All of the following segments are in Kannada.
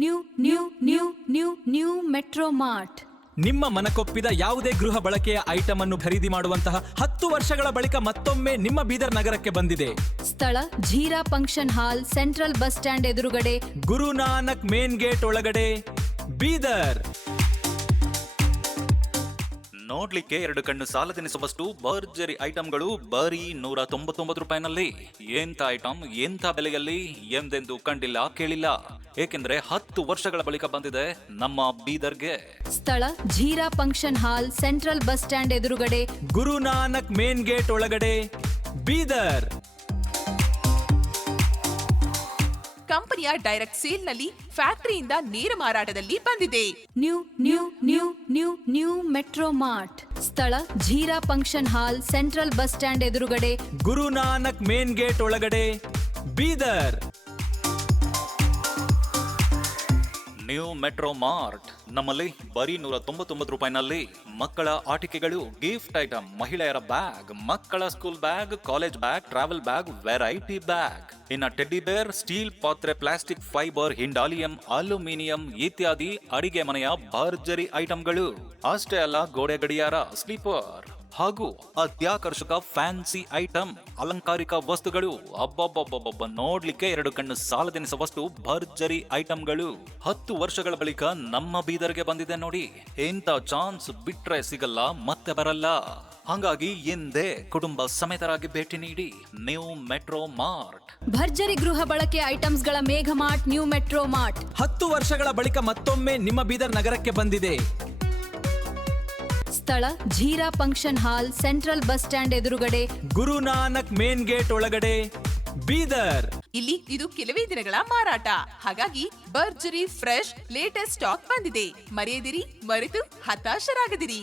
New metro mart. ನಿಮ್ಮ ಮನಕೊಪ್ಪಿದ ಯಾವುದೇ ಗೃಹ ಬಳಕೆಯ ಐಟಮ್ ಅನ್ನು ಖರೀದಿ ಮಾಡುವಂತಹ 10 ವರ್ಷಗಳ ಬಳಿಕ ಮತ್ತೊಮ್ಮೆ ನಿಮ್ಮ ಬೀದರ್ ನಗರಕ್ಕೆ ಬಂದಿದೆ. ಸ್ಥಳ Zeera function hall, central bus stand ಎದುರುಗಡೆ, ಗುರುನಾನಕ್ ಮೇನ್ ಗೇಟ್ ಒಳಗಡೆ, ಬೀದರ್. ನೋಡ್ಲಿಕ್ಕೆ 2 ಕಣ್ಣು ಸಾಲದೆನಿಸುವಷ್ಟು ಭರ್ಜರಿ ಐಟಂಗಳು ಬರೀ 199 ರೂಪಾಯಿನಲ್ಲಿ. ಎಂಥ ಐಟಮ್, ಎಂಥ ಬೆಲೆಯಲ್ಲಿ ಎಂದೆಂದು ಕಂಡಿಲ್ಲ ಕೇಳಿಲ್ಲ. ಏಕೆಂದ್ರೆ 10 ವರ್ಷಗಳ ಬಳಿಕ ಬಂದಿದೆ ನಮ್ಮ ಬೀದರ್ಗೆ. ಸ್ಥಳ Zeera function hall, central bus stand ಎದುರುಗಡೆ, ಗುರುನಾನಕ್ ಮೇನ್ ಗೇಟ್ ಒಳಗಡೆ, ಬೀದರ್. ಕಂಪನಿಯ ಡೈರೆಕ್ಟ್ ಸೇಲ್ ನಲ್ಲಿ ಫ್ಯಾಕ್ಟರಿಯಿಂದ ನೇರ ಮಾರಾಟದಲ್ಲಿ ಬಂದಿದೆ. New metro mart. ಸ್ಥಳ Zeera function hall, central bus stand ಎದುರುಗಡೆ, ಗುರುನಾನಕ್ ಮೇನ್ ಗೇಟ್ ಒಳಗಡೆ, ಬೀದರ್. New metro mart. ನಮ್ಮಲ್ಲಿ ಬರೀ 199 ರೂಪಾಯಿನಲ್ಲಿ ಮಕ್ಕಳ ಆಟಿಕೆಗಳು, ಗಿಫ್ಟ್ ಐಟಮ್, ಮಹಿಳೆಯರ ಬ್ಯಾಗ್, ಮಕ್ಕಳ school bag, college bag, travel bag, variety bag, ಇನ್ನು ಟೆಡ್ಡಿ ಬೇರ್, ಸ್ಟೀಲ್ ಪಾತ್ರೆ, ಪ್ಲಾಸ್ಟಿಕ್, ಫೈಬರ್, ಹಿಂಡಾಲಿಯಂ, ಅಲ್ಯೂಮಿನಿಯಂ ಇತ್ಯಾದಿ ಅಡಿಗೆ ಮನೆಯ ಭರ್ಜರಿ ಐಟಂಗಳು. ಅಷ್ಟೇ ಅಲ್ಲ, ಗೋಡೆ ಗಡಿಯಾರ, ಸ್ಲೀಪರ್ ಹಾಗೂ ಅತ್ಯಾಕರ್ಷಕ ಫ್ಯಾನ್ಸಿ ಐಟಮ್, ಅಲಂಕಾರಿಕ ವಸ್ತುಗಳು. ಅಬ್ಬಬ್ಬಬ್ಬಬ್ಬ, ನೋಡ್ಲಿಕ್ಕೆ 2 ಕಣ್ಣು ಸಾಲದೆನಿಸುವಷ್ಟು ಭರ್ಜರಿ ಐಟಂಗಳು 10 ವರ್ಷಗಳ ಬಳಿಕ ನಮ್ಮ ಬೀದರ್ಗೆ ಬಂದಿದೆ ನೋಡಿ. ಎಂತ ಚಾನ್ಸ್ ಬಿಟ್ರೆ ಸಿಗಲ್ಲ, ಮತ್ತೆ ಬರಲ್ಲ. ಹಾಗಾಗಿ ಎಂದೇ ಕುಟುಂಬ ಸಮೇತರಾಗಿ ಭೇಟಿ ನೀಡಿ ನ್ಯೂ ಮೆಟ್ರೋ ಮಾರ್ಟ್. ಭರ್ಜರಿ ಗೃಹ ಬಳಕೆ ಐಟಮ್ಸ್ ಗಳ Megha mart, new metro mart. 10 ವರ್ಷಗಳ ಬಳಿಕ ಮತ್ತೊಮ್ಮೆ ನಿಮ್ಮ ಬೀದರ್ ನಗರಕ್ಕೆ ಬಂದಿದೆ. ಸ್ಥಳ Zeera function hall, central bus stand ಎದುರುಗಡೆ, ಗುರುನಾನಕ್ ಮೇನ್ ಗೇಟ್ ಒಳಗಡೆ, ಬೀದರ್. ಇಲ್ಲಿ ಇದು ಕೆಲವೇ ದಿನಗಳ ಮಾರಾಟ. ಹಾಗಾಗಿ ಭರ್ಜರಿ ಫ್ರೆಶ್ ಲೇಟೆಸ್ಟ್ ಸ್ಟಾಕ್ ಬಂದಿದೆ. ಮರೆಯದಿರಿ, ಮರೆತು ಹತಾಶರಾಗದಿರಿ.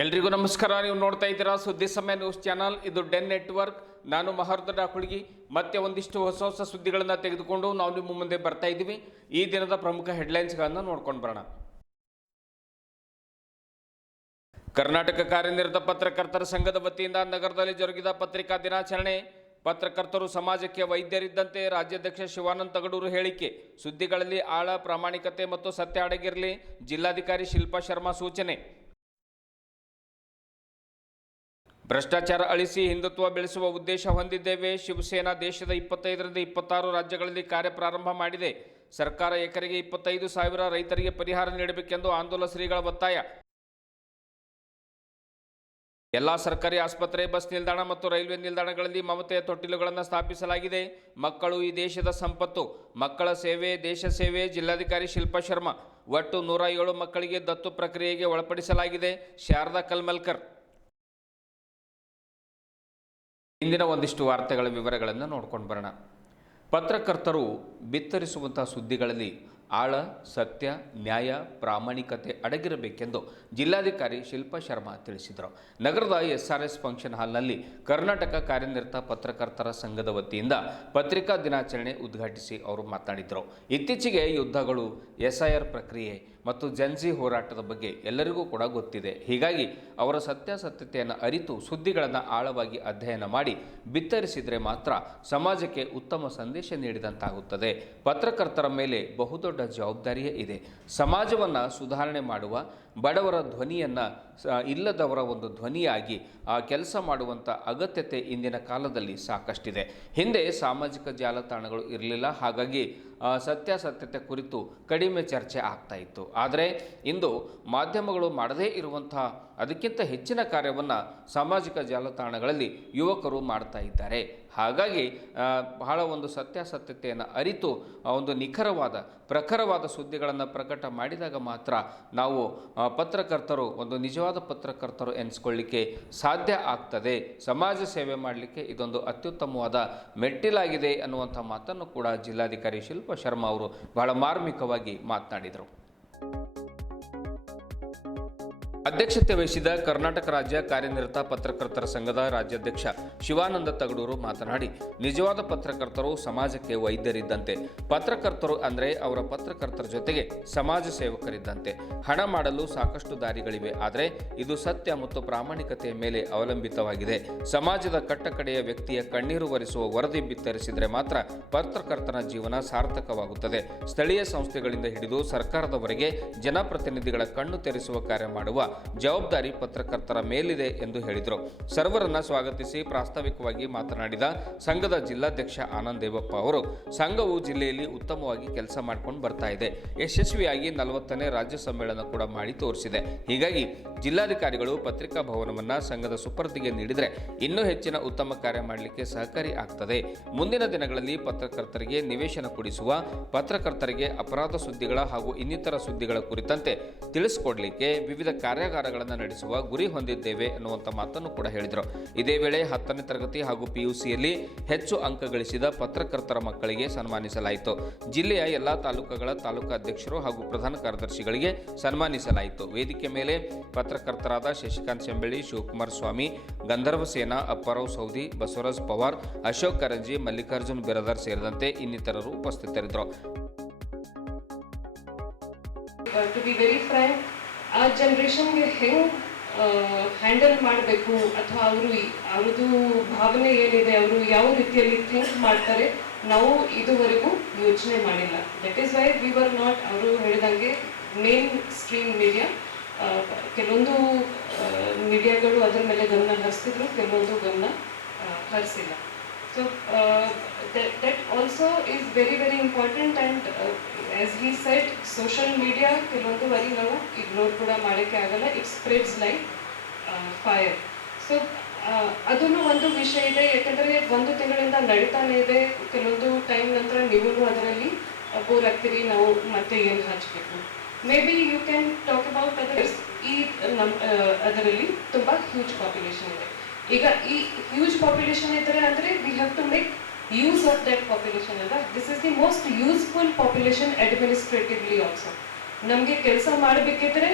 ಎಲ್ರಿಗೂ ನಮಸ್ಕಾರ. ನೀವು ನೋಡ್ತಾ ಇದ್ದೀರಾ ಸುದ್ದಿ ಸಮಯ ನ್ಯೂಸ್ ಚಾನಲ್. ಇದು ಡೆನ್ ನೆಟ್ವರ್ಕ್. ನಾನು ಮಹರ್ದ ಡಾಕುಳ್ಗಿ. ಮತ್ತೆ ಒಂದಿಷ್ಟು ಹೊಸ ಸುದ್ದಿಗಳನ್ನು ತೆಗೆದುಕೊಂಡು ನಾವು ನಿಮ್ಮ ಮುಂದೆ ಬರ್ತಾ ಇದ್ದೀವಿ. ಈ ದಿನದ ಪ್ರಮುಖ ಹೆಡ್ಲೈನ್ಸ್ಗಳನ್ನು ನೋಡ್ಕೊಂಡು ಬರೋಣ. ಕರ್ನಾಟಕ ಕಾರ್ಯನಿರತ ಪತ್ರಕರ್ತರ ಸಂಘದ ವತಿಯಿಂದ ನಗರದಲ್ಲಿ ಜರುಗಿದ ಪತ್ರಿಕಾ ದಿನಾಚರಣೆ. ಪತ್ರಕರ್ತರು ಸಮಾಜಕ್ಕೆ ವೈದ್ಯರಿದ್ದಂತೆ ರಾಜ್ಯಾಧ್ಯಕ್ಷ ಶಿವಾನಂದ ತಗಡೂರು ಹೇಳಿಕೆ. ಸುದ್ದಿಗಳಲ್ಲಿ ಆಳ, ಪ್ರಾಮಾಣಿಕತೆ ಮತ್ತು ಸತ್ಯ ಅಡಗಿರಲಿ, ಜಿಲ್ಲಾಧಿಕಾರಿ ಶಿಲ್ಪಾ ಶರ್ಮಾ ಸೂಚನೆ. ಭ್ರಷ್ಟಾಚಾರ ಅಳಿಸಿ ಹಿಂದುತ್ವ ಬೆಳೆಸುವ ಉದ್ದೇಶ ಹೊಂದಿದ್ದೇವೆ. ಶಿವಸೇನಾ ದೇಶದ 25ರಿಂದ 26 ರಾಜ್ಯಗಳಲ್ಲಿ ಕಾರ್ಯ ಪ್ರಾರಂಭ ಮಾಡಿದೆ. ಸರ್ಕಾರ ಎಕರೆಗೆ 25,000 ರೈತರಿಗೆ ಪರಿಹಾರ ನೀಡಬೇಕೆಂದು ಆಂದೋಲನ ಶ್ರೀಗಳ ಒತ್ತಾಯ. ಎಲ್ಲಾ ಸರ್ಕಾರಿ ಆಸ್ಪತ್ರೆ, ಬಸ್ ನಿಲ್ದಾಣ ಮತ್ತು ರೈಲ್ವೆ ನಿಲ್ದಾಣಗಳಲ್ಲಿ ಮಮತೆಯ ತೊಟ್ಟಿಲುಗಳನ್ನು ಸ್ಥಾಪಿಸಲಾಗಿದೆ. ಮಕ್ಕಳು ಈ ದೇಶದ ಸಂಪತ್ತು, ಮಕ್ಕಳ ಸೇವೆ ದೇಶ ಸೇವೆ. ಜಿಲ್ಲಾಧಿಕಾರಿ ಶಿಲ್ಪಾ ಶರ್ಮಾ. ಒಟ್ಟು 107 ಮಕ್ಕಳಿಗೆ ದತ್ತು ಪ್ರಕ್ರಿಯೆಗೆ ಒಳಪಡಿಸಲಾಗಿದೆ. ಶಾರದಾ ಕಲ್ಮಲ್ಕರ್. ಇಂದಿನ ಒಂದಿಷ್ಟು ವಾರ್ತೆಗಳ ವಿವರಗಳನ್ನು ನೋಡ್ಕೊಂಡು ಬರೋಣ. ಪತ್ರಕರ್ತರು ಬಿತ್ತರಿಸುವಂಥ ಸುದ್ದಿಗಳಲ್ಲಿ ಆಳ, ಸತ್ಯ, ನ್ಯಾಯ, ಪ್ರಾಮಾಣಿಕತೆ ಅಡಗಿರಬೇಕೆಂದು ಜಿಲ್ಲಾಧಿಕಾರಿ ಶಿಲ್ಪಾ ಶರ್ಮಾ ತಿಳಿಸಿದರು. ನಗರದ SRS ಫಂಕ್ಷನ್ ಹಾಲ್ನಲ್ಲಿ ಕರ್ನಾಟಕ ಕಾರ್ಯನಿರತ ಪತ್ರಕರ್ತರ ಸಂಘದ ವತಿಯಿಂದ ಪತ್ರಿಕಾ ದಿನಾಚರಣೆ ಉದ್ಘಾಟಿಸಿ ಅವರು ಮಾತನಾಡಿದರು. ಇತ್ತೀಚೆಗೆ ಯುದ್ಧಗಳು, SIR ಪ್ರಕ್ರಿಯೆ ಮತ್ತು ಜನ್ಜಿ ಹೋರಾಟದ ಬಗ್ಗೆ ಎಲ್ಲರಿಗೂ ಕೂಡ ಗೊತ್ತಿದೆ. ಹೀಗಾಗಿ ಅವರ ಸತ್ಯಾಸತ್ಯತೆಯನ್ನು ಅರಿತು ಸುದ್ದಿಗಳನ್ನು ಆಳವಾಗಿ ಅಧ್ಯಯನ ಮಾಡಿ ಬಿತ್ತರಿಸಿದರೆ ಮಾತ್ರ ಸಮಾಜಕ್ಕೆ ಉತ್ತಮ ಸಂದೇಶ ನೀಡಿದಂತಾಗುತ್ತದೆ. ಪತ್ರಕರ್ತರ ಮೇಲೆ ಬಹುದೊಡ್ಡ ಜವಾಬ್ದಾರಿಯೇ ಇದೆ. ಸಮಾಜವನ್ನು ಸುಧಾರಣೆ ಮಾಡುವ, ಬಡವರ ಧ್ವನಿಯನ್ನು ಇಲ್ಲದವರ ಒಂದು ಧ್ವನಿಯಾಗಿ ಕೆಲಸ ಮಾಡುವಂಥ ಅಗತ್ಯತೆ ಇಂದಿನ ಕಾಲದಲ್ಲಿ ಸಾಕಷ್ಟಿದೆ. ಹಿಂದೆ ಸಾಮಾಜಿಕ ಜಾಲತಾಣಗಳು ಇರಲಿಲ್ಲ, ಹಾಗಾಗಿ ಸತ್ಯಾಸತ್ಯತೆ ಕುರಿತು ಕಡಿಮೆ ಚರ್ಚೆ ಆಗ್ತಾ ಇತ್ತು. ಆದರೆ ಇಂದು ಮಾಧ್ಯಮಗಳು ಮಾಡದೇ ಇರುವಂಥ ಅದಕ್ಕಿಂತ ಹೆಚ್ಚಿನ ಕಾರ್ಯವನ್ನು ಸಾಮಾಜಿಕ ಜಾಲತಾಣಗಳಲ್ಲಿ ಯುವಕರು ಮಾಡ್ತಾ ಇದ್ದಾರೆ. ಹಾಗಾಗಿ ಬಹಳ ಒಂದು ಸತ್ಯಾಸತ್ಯತೆಯನ್ನು ಅರಿತು ಒಂದು ನಿಖರವಾದ, ಪ್ರಖರವಾದ ಸುದ್ದಿಗಳನ್ನು ಪ್ರಕಟ ಮಾಡಿದಾಗ ಮಾತ್ರ ನಾವು ಪತ್ರಕರ್ತರು ಒಂದು ನಿಜವಾದ ಪತ್ರಕರ್ತರು ಎನಿಸ್ಕೊಳ್ಳಿಕ್ಕೆ ಸಾಧ್ಯ ಆಗ್ತದೆ. ಸಮಾಜ ಸೇವೆ ಮಾಡಲಿಕ್ಕೆ ಇದೊಂದು ಅತ್ಯುತ್ತಮವಾದ ಮೆಟ್ಟಿಲಾಗಿದೆ ಅನ್ನುವಂಥ ಮಾತನ್ನು ಕೂಡ ಜಿಲ್ಲಾಧಿಕಾರಿ ಶಿಲ್ಪಾ ಶರ್ಮಾ ಅವರು ಬಹಳ ಮಾರ್ಮಿಕವಾಗಿ ಮಾತನಾಡಿದರು. ಅಧ್ಯಕ್ಷತೆ ವಹಿಸಿದ ಕರ್ನಾಟಕ ರಾಜ್ಯ ಕಾರ್ಯನಿರತ ಪತ್ರಕರ್ತರ ಸಂಘದ ರಾಜ್ಯಾಧ್ಯಕ್ಷ ಶಿವಾನಂದ ತಗಡೂರು ಮಾತನಾಡಿ, ನಿಜವಾದ ಪತ್ರಕರ್ತರು ಸಮಾಜಕ್ಕೆ ವೈದ್ಯರಿದ್ದಂತೆ. ಪತ್ರಕರ್ತರು ಅಂದರೆ ಅವರ ಪತ್ರಕರ್ತರ ಜೊತೆಗೆ ಸಮಾಜ ಸೇವಕರಿದ್ದಂತೆ. ಹಣ ಮಾಡಲು ಸಾಕಷ್ಟು ದಾರಿಗಳಿವೆ, ಆದರೆ ಇದು ಸತ್ಯ ಮತ್ತು ಪ್ರಾಮಾಣಿಕತೆಯ ಮೇಲೆ ಅವಲಂಬಿತವಾಗಿದೆ. ಸಮಾಜದ ಕಟ್ಟಕಡೆಯ ವ್ಯಕ್ತಿಯ ಕಣ್ಣೀರು ಒರೆಸುವ ವರದಿ ಬಿತ್ತರಿಸಿದರೆ ಮಾತ್ರ ಪತ್ರಕರ್ತನ ಜೀವನ ಸಾರ್ಥಕವಾಗುತ್ತದೆ. ಸ್ಥಳೀಯ ಸಂಸ್ಥೆಗಳಿಂದ ಹಿಡಿದು ಸರ್ಕಾರದವರೆಗೆ ಜನಪ್ರತಿನಿಧಿಗಳ ಕಣ್ಣು ತೆರೆಸುವ ಕಾರ್ಯ ಮಾಡುವ ಜವಾಬ್ದಾರಿ ಪತ್ರಕರ್ತರ ಮೇಲಿದೆ ಎಂದು ಹೇಳಿದರು. ಸರ್ವರನ್ನ ಸ್ವಾಗತಿಸಿ ಪ್ರಾಸ್ತಾವಿಕವಾಗಿ ಮಾತನಾಡಿದ ಸಂಘದ ಜಿಲ್ಲಾಧ್ಯಕ್ಷ ಆನಂದ್ ದೇವಪ್ಪ ಅವರು, ಸಂಘವು ಜಿಲ್ಲೆಯಲ್ಲಿ ಉತ್ತಮವಾಗಿ ಕೆಲಸ ಮಾಡಿಕೊಂಡು ಬರ್ತಾ ಇದೆ. ಯಶಸ್ವಿಯಾಗಿ 40ನೇ ರಾಜ್ಯ ಸಮ್ಮೇಳನ ಕೂಡ ಮಾಡಿ ತೋರಿಸಿದೆ. ಹೀಗಾಗಿ ಜಿಲ್ಲಾಧಿಕಾರಿಗಳು ಪತ್ರಿಕಾ ಭವನವನ್ನ ಸಂಘದ ಸುಪರ್ದಿಗೆ ನೀಡಿದರೆ ಇನ್ನೂ ಹೆಚ್ಚಿನ ಉತ್ತಮ ಕಾರ್ಯ ಮಾಡಲಿಕ್ಕೆ ಸಹಕಾರಿ ಆಗ್ತದೆ. ಮುಂದಿನ ದಿನಗಳಲ್ಲಿ ಪತ್ರಕರ್ತರಿಗೆ ನಿವೇಶನ ಕೊಡಿಸುವ, ಪತ್ರಕರ್ತರಿಗೆ ಅಪರಾಧ ಸುದ್ದಿಗಳ ಹಾಗೂ ಇನ್ನಿತರ ಸುದ್ದಿಗಳ ಕುರಿತಂತೆ ತಿಳಿಸಿಕೊಡಲಿಕ್ಕೆ ವಿವಿಧ ಕಾರ್ಯಾಗಾರಗಳನ್ನು ನಡೆಸುವ ಗುರಿ ಹೊಂದಿದ್ದೇವೆ ಎನ್ನುವಂಥ ಮಾತನ್ನು ಕೂಡ ಹೇಳಿದರು. ಇದೇ ವೇಳೆ 10ನೇ ತರಗತಿ ಹಾಗೂ PUCಯಲ್ಲಿ ಹೆಚ್ಚು ಅಂಕ ಗಳಿಸಿದ ಪತ್ರಕರ್ತರ ಮಕ್ಕಳಿಗೆ ಸನ್ಮಾನಿಸಲಾಯಿತು. ಜಿಲ್ಲೆಯ ಎಲ್ಲ ತಾಲೂಕುಗಳ ತಾಲೂಕು ಅಧ್ಯಕ್ಷರು ಹಾಗೂ ಪ್ರಧಾನ ಕಾರ್ಯದರ್ಶಿಗಳಿಗೆ ಸನ್ಮಾನಿಸಲಾಯಿತು. ವೇದಿಕೆ ಮೇಲೆ ಪತ್ರಕರ್ತರಾದ ಶಶಿಕಾಂತ್ ಶೆಂಬೆಳ್ಳಿ, ಶಿವಕುಮಾರ್ ಸ್ವಾಮಿ, ಗಂಧರ್ವ ಸೇನಾ, ಅಪ್ಪಾರಾವ್ ಸೌದಿ, ಬಸವರಾಜ್ ಪವಾರ್, ಅಶೋಕ್ ಕರಂಜಿ, ಮಲ್ಲಿಕಾರ್ಜುನ್ ಬಿರದರ್ ಸೇರಿದಂತೆ ಇನ್ನಿತರರು ಉಪಸ್ಥಿತರಿದ್ದರು. ಟು ಬಿ ವೆರಿ ಫ್ರ್ಯಾಂಕ್, ಆ ಜನ್ರೇಷನ್ಗೆ ಹೆಂಗೆ ಹ್ಯಾಂಡಲ್ ಮಾಡಬೇಕು ಅಥವಾ ಅವ್ರದ್ದು ಭಾವನೆ ಏನಿದೆ, ಅವರು ಯಾವ ರೀತಿಯಲ್ಲಿ ಥಿಂಕ್ ಮಾಡ್ತಾರೆ, ನಾವು ಇದುವರೆಗೂ ಯೋಚನೆ ಮಾಡಿಲ್ಲ. That is why we were not, ಅವರು ಹೇಳಿದಂಗೆ ಮೇನ್ ಸ್ಟ್ರೀಮ್ ಮೀಡಿಯಾ. ಕೆಲವೊಂದು ಮೀಡಿಯಾಗಳು ಅದರ ಮೇಲೆ ಗಮನ ಹರಿಸ್ತಿದ್ರು, ಕೆಲವೊಂದು ಗಮನ ಹರಿಸಿಲ್ಲ. So that also is very very important. And as he said, social media ಕೆಲವೊಂದು ಬಾರಿ ನಾವು ಇಗ್ನೋರ್ ಕೂಡ ಮಾಡೋಕ್ಕೆ ಆಗಲ್ಲ. It spreads like fire. So ಅದೂ ಒಂದು ವಿಷಯ ಇದೆ, ಯಾಕಂದರೆ 1 ತಿಂಗಳಿಂದ ನಡೀತಾನೆ ಇದೆ. ಕೆಲವೊಂದು ಟೈಮ್ ನಂತರ ನೀವು ಅದರಲ್ಲಿ ಬೋರ್ ಆಗ್ತೀರಿ, ನಾವು ಮತ್ತೆ ಏನು ಹಚ್ಚಬೇಕು. Maybe you can talk about others. ಈ ಅದರಲ್ಲಿ ತುಂಬ ಹ್ಯೂಜ್ ಪಾಪ್ಯುಲೇಷನ್ ಇದೆ. ಈಗ ಈ ಹ್ಯೂಜ್ ಪಾಪ್ಯುಲೇಷನ್ ಇದ್ದರೆ ಅಂದರೆ we have to make use of that population ಅಲ್ಲ. This is the most useful population administratively also. ನಮಗೆ ಕೆಲಸ ಮಾಡಬೇಕಿದ್ರೆ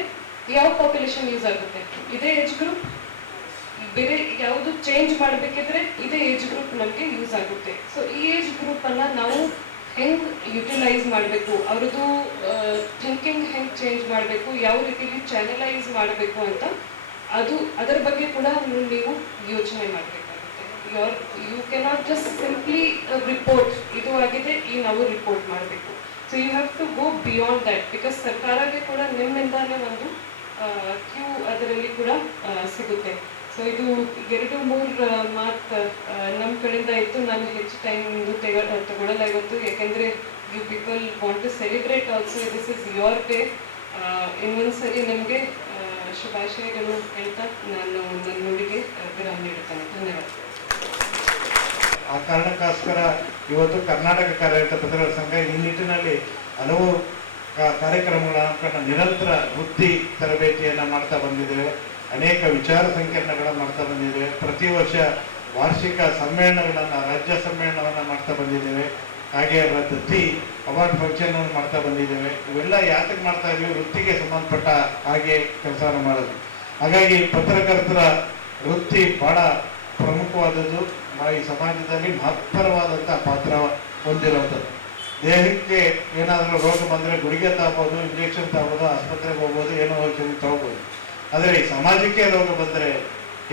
ಯಾವ ಪಾಪ್ಯುಲೇಷನ್ ಯೂಸ್ ಆಗುತ್ತೆ? ಇದೇ ಏಜ್ ಗ್ರೂಪ್. ಬೇರೆ ಯಾವುದು ಚೇಂಜ್ ಮಾಡಬೇಕಿದ್ರೆ ಇದೇ ಏಜ್ ಗ್ರೂಪ್ ನಮಗೆ ಯೂಸ್ ಆಗುತ್ತೆ. ಸೊ ಈ ಏಜ್ ಗ್ರೂಪನ್ನು ನಾವು ಹೆಂಗೆ ಯುಟಿಲೈಸ್ ಮಾಡಬೇಕು, ಅವ್ರದ್ದು ಥಿಂಕಿಂಗ್ ಹೆಂಗೆ ಚೇಂಜ್ ಮಾಡಬೇಕು, ಯಾವ ರೀತಿಯಲ್ಲಿ ಚಾನಲೈಸ್ ಮಾಡಬೇಕು ಅಂತ ಅದರ ಬಗ್ಗೆ ಕೂಡ ನೀವು ಯೋಚನೆ ಮಾಡಬೇಕಾಗುತ್ತೆ. You cannot just simply report, ಇದು ಆಗಿದೆ ಈ ನಾವು ರಿಪೋರ್ಟ್ ಮಾಡಬೇಕು. So you have to go beyond that, because ಸರ್ಕಾರಕ್ಕೆ ಕೂಡ ನಿಮ್ಮಿಂದಾನೇ ಒಂದು ಕ್ಯೂ ಅದರಲ್ಲಿ ಕೂಡ ಸಿಗುತ್ತೆ. ಸೊ ಇದು 2-3 ಮಾತು ನಮ್ಮ ಕಡೆಯಿಂದ ಇತ್ತು. ನಾನು ಹೆಚ್ಚು ಟೈಮ್ ತಗೊಳ್ಳಲ್ಲ ಇವತ್ತು, ಯಾಕೆಂದರೆ you people want to celebrate also. This is your day. ಇನ್ನೊಂದು ಸರಿ ನಿಮಗೆ ಶುಭಾಶಯಗಳು ಹೇಳ್ತಾ ನಾನು ನನ್ನ ನುಡಿಗೆ ವಿರಾಮ ನೀಡುತ್ತೇನೆ. ಧನ್ಯವಾದ. ಆ ಕಾರಣಕ್ಕೋಸ್ಕರ ಇವತ್ತು ಕರ್ನಾಟಕ ಕಾರ್ಯನಿರತ ಪತ್ರಕರ್ತರ ಸಂಘ ಈ ನಿಟ್ಟಿನಲ್ಲಿ ಹಲವು ಕಾರ್ಯಕ್ರಮಗಳನ್ನು ನಿರಂತರ ವೃತ್ತಿ ತರಬೇತಿಯನ್ನು ಮಾಡ್ತಾ ಬಂದಿದ್ದೇವೆ. ಅನೇಕ ವಿಚಾರ ಸಂಕಿರಣಗಳನ್ನು ಮಾಡ್ತಾ ಬಂದಿದ್ದೇವೆ. ಪ್ರತಿ ವರ್ಷ ವಾರ್ಷಿಕ ಸಮ್ಮೇಳನಗಳನ್ನು, ರಾಜ್ಯ ಸಮ್ಮೇಳನವನ್ನು ಮಾಡ್ತಾ ಬಂದಿದ್ದೇವೆ. ಹಾಗೆ ವೃತ್ತಿ ಅವಾರ್ಡ್ ಫಂಕ್ಷನ್ ಮಾಡ್ತಾ ಬಂದಿದ್ದೇವೆ. ಇವೆಲ್ಲ ಯಾತಕ್ಕೆ ಮಾಡ್ತಾ ಇದ್ದೀವಿ? ವೃತ್ತಿಗೆ ಸಂಬಂಧಪಟ್ಟ ಹಾಗೆ ಕೆಲಸವನ್ನು ಮಾಡೋದು. ಹಾಗಾಗಿ ಪತ್ರಕರ್ತರ ವೃತ್ತಿ ಬಹಳ ಪ್ರಮುಖವಾದದ್ದು, ಈ ಸಮಾಜದಲ್ಲಿ ಮಹತ್ತರವಾದಂಥ ಪಾತ್ರ ಹೊಂದಿರುವಂಥದ್ದು. ದೇಹಕ್ಕೆ ಏನಾದರೂ ರೋಗ ಬಂದರೆ ಗುಳಿಗೆ ತಗೋಬೋದು, ಇಂಜೆಕ್ಷನ್ ತಗೋಬೋದು, ಆಸ್ಪತ್ರೆಗೆ ಹೋಗ್ಬೋದು, ಏನೋ ಔಷಧಿ ತಗೋಬೋದು. ಆದರೆ ಈ ಸಮಾಜಕ್ಕೆ ರೋಗ ಬಂದರೆ